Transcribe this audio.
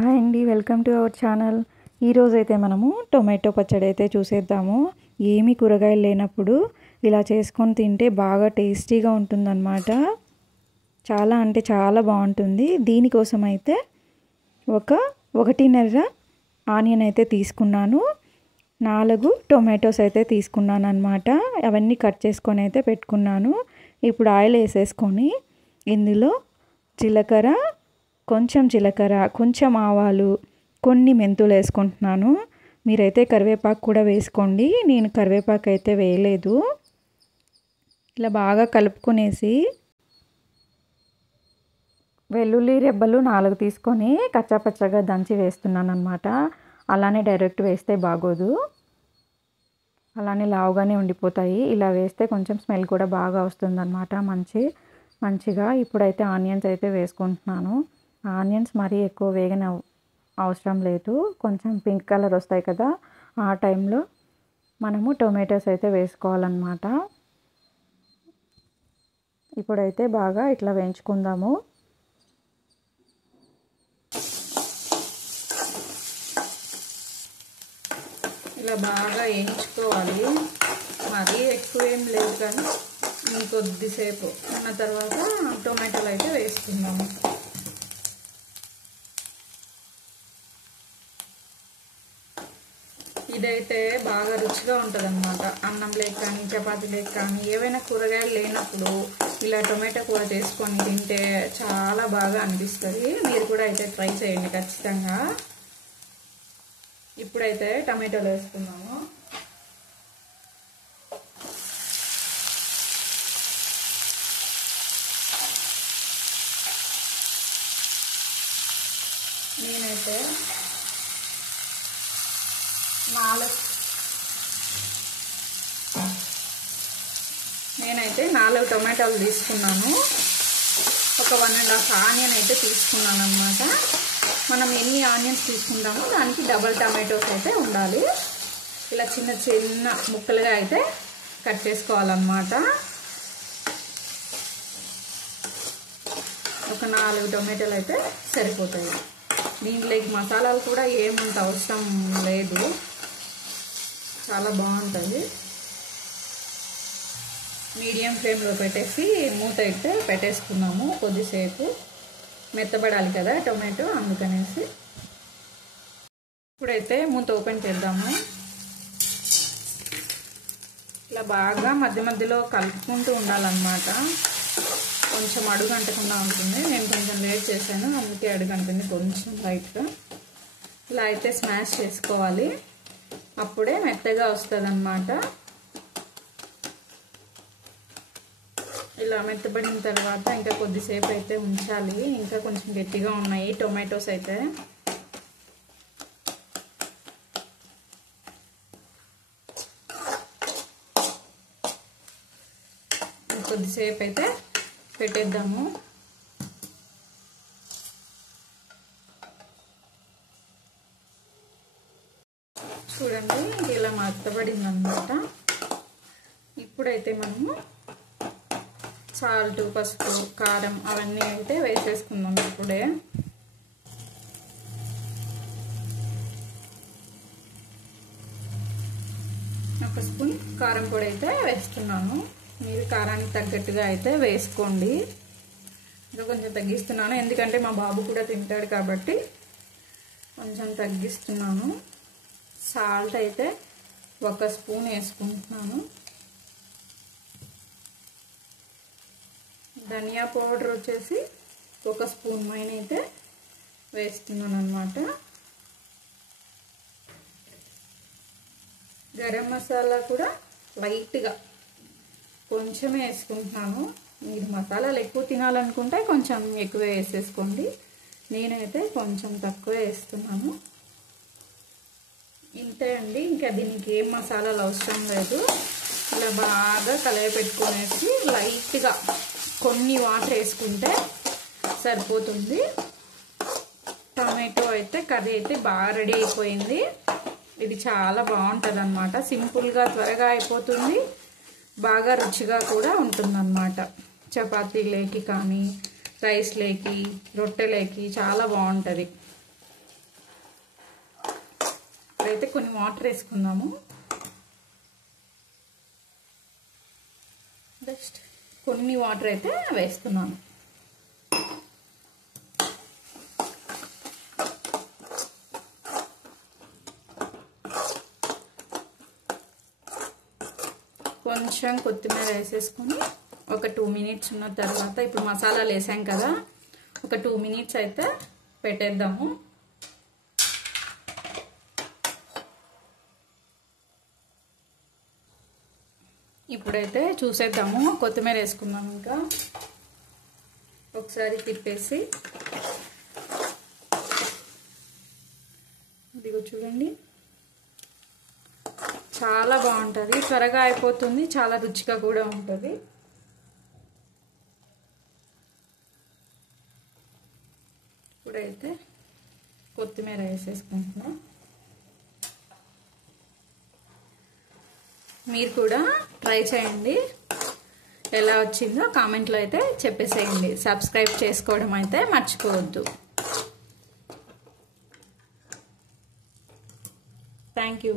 Hi అండి, welcome to our channel. ఈరోజైతే మనము టొమాటో పచ్చడి అయితే చూసేద్దాము. ఏమీ కూరగాయలు లేనప్పుడు ఇలా చేసుకొని తింటే బాగా టేస్టీగా ఉంటుందన్నమాట. చాలా అంటే చాలా బాగుంటుంది. దీనికోసం అయితే ఒకటిన్నర ఆనియన్ అయితే తీసుకున్నాను, 4 టొమాటోస్ అయితే తీసుకున్నాను అన్నమాట. అవన్నీ కట్ చేసుకొని అయితే పెట్టుకున్నాను. ఇప్పుడు ఆయిల్ వేసేసుకొని ఇందులో జీలకర్ర, కొంచెం ఆవాలు, కొన్ని మెంతులు వేసుకుంటున్నాను. మీరైతే కరివేపాకు కూడా వేసుకోండి. నేను కరివేపాకు అయితే వేయలేదు. ఇలా బాగా కలుపుకొనేసి వెల్లుల్లి రెబ్బలు 4 తీసుకొని కచ్చాపచ్చగా దంచి వేస్తున్నాను అన్నమాట. అలానే డైరెక్ట్ వేస్తే బాగోదు, అలానే లావుగానే ఉండిపోతాయి. ఇలా వేస్తే కొంచెం స్మెల్ కూడా బాగా వస్తుందన్నమాట, మంచిగా. ఇప్పుడైతే ఆనియన్స్ అయితే వేసుకుంటున్నాను. ఆనియన్స్ మరీ ఎక్కువ వేగన అవసరం లేదు, కొంచెం పింక్ కలర్ వస్తాయి కదా, ఆ టైంలో మనము టొమాటోస్ అయితే వేసుకోవాలన్నమాట. ఇప్పుడైతే బాగా ఇట్లా వేయించుకుందాము. ఇలా బాగా వేయించుకోవాలి. మరీ ఎక్కువ ఏం లేదు కానీ ఇంకొద్దిసేపు ఉన్న తర్వాత టొమాటోలు అయితే వేసుకుందాము. ఇదైతే బాగా రుచిగా ఉంటుంది అన్నమాట. అన్నం లేక కానీ చపాతీ లేక కానీ ఏవైనా కూరగాయలు లేనప్పుడు ఇలా టొమాటో కూర చేసుకొని తింటే చాలా బాగా అనిపిస్తుంది. మీరు కూడా అయితే ట్రై చేయండి ఖచ్చితంగా. ఇప్పుడైతే టమాటోలు వేసుకున్నాము. నేనైతే 4 టొమాటోలు తీసుకున్నాను. ఒక 1.5 ఆనియన్ అయితే తీసుకున్నాను అన్నమాట. మనం ఎన్ని ఆనియన్స్ తీసుకుంటామో దానికి డబల్ టమాటోస్ అయితే ఉండాలి. ఇలా చిన్న చిన్న ముక్కలుగా అయితే కట్ చేసుకోవాలన్నమాట. ఒక 4 టొమాటోలు అయితే సరిపోతాయి. దీంట్లోకి మసాలాలు కూడా ఏమంత అవసరం లేదు, చాలా బాగుంటుంది. మీడియం ఫ్లేమ్లో పెట్టేసి మూత అయితే పెట్టేసుకున్నాము. కొద్దిసేపు మెత్తబడాలి కదా టొమాటో, అందుకనేసి. ఇప్పుడైతే మూత ఓపెన్ చేద్దాము. ఇలా బాగా మధ్య మధ్యలో కలుపుకుంటూ ఉండాలన్నమాట. కొంచెం అడుగు అంటకుండా ఉంటుంది. నేను కొంచెం లేట్ చేశాను, అందుకే అడుగు అంటుంది కొంచెం లైట్గా. ఇలా అయితే స్మాష్ చేసుకోవాలి, అప్పుడే మెత్తగా వస్తుంది అన్నమాట. ఇలా మెత్తబడిన తర్వాత ఇంకా కొద్దిసేపు అయితే ఉంచాలి. ఇంకా కొంచెం గట్టిగా ఉన్నాయి టొమాటోస్ అయితే. కొద్దిసేపు అయితే పెట్టేద్దాము. చూడండి ఇలా మెత్తబడింది అన్నమాట. ఇప్పుడైతే మనము సాల్ట్, పసుపు, కారం అవన్నీ అయితే వేసేసుకుందాం. ఇప్పుడే ఒక స్పూన్ కారం పొడి అయితే వేస్తున్నాను. మీరు కారానికి తగ్గట్టుగా అయితే వేసుకోండి. ఇంకా కొంచెం తగ్గిస్తున్నాను, ఎందుకంటే మా బాబు కూడా తింటాడు కాబట్టి కొంచెం తగ్గిస్తున్నాను. సాల్ట్ అయితే 1 స్పూన్ వేసుకుంటున్నాను. ధనియా పౌడర్ వచ్చేసి 1 స్పూన్ పైన అయితే వేస్తున్నాను అన్నమాట. గరం మసాలా కూడా లైట్గా కొంచెమే వేసుకుంటున్నాను. మీరు మసాలాలు ఎక్కువ తినాలనుకుంటే కొంచెం ఎక్కువ వేసేసుకోండి. నేనైతే కొంచెం తక్కువ వేస్తున్నాను. ఇంతే అండి, ఇంకా దీనికి ఏం మసాలాలు అవసరం లేదు. ఇలా బాగా కలయపెట్టుకునేసి లైట్గా కొన్ని వాటర్ వేసుకుంటే సరిపోతుంది. టమాటో అయితే కర్రీ అయితే బాగా రెడీ అయిపోయింది. ఇది చాలా బాగుంటుంది అన్నమాట. సింపుల్గా త్వరగా అయిపోతుంది, బాగా రుచిగా కూడా ఉంటుందన్నమాట. చపాతీలేకి కానీ రైస్లేకి రొట్టెలేకి చాలా బాగుంటుంది. ఇప్పుడైతే కొన్ని వాటర్ వేసుకుందాము. జస్ట్ కొన్ని వాటర్ అయితే వేస్తున్నాను. కొంచెం కొత్తిమీర వేసేసుకొని ఒక 2 మినిట్స్ ఉన్న తర్వాత ఇప్పుడు మసాలాలు వేసాం కదా, ఒక 2 మినిట్స్ అయితే పెట్టేద్దాము. ఇప్పుడైతే చూసేద్దాము. కొత్తిమీర వేసుకుందాం. ఇంకా ఒకసారి తిప్పేసి ఇదిగో చూడండి, చాలా బాగుంటుంది, త్వరగా అయిపోతుంది, చాలా రుచిగా కూడా ఉంటుంది. ఇప్పుడైతే కొత్తిమీర వేసేసుకుంటున్నాం. మీరు కూడా ట్రై చేయండి, ఎలా వచ్చిందో కామెంట్లో అయితే చెప్పేసేయండి. సబ్స్క్రైబ్ చేసుకోవడం అయితే మర్చిపోవద్దు. Thank you.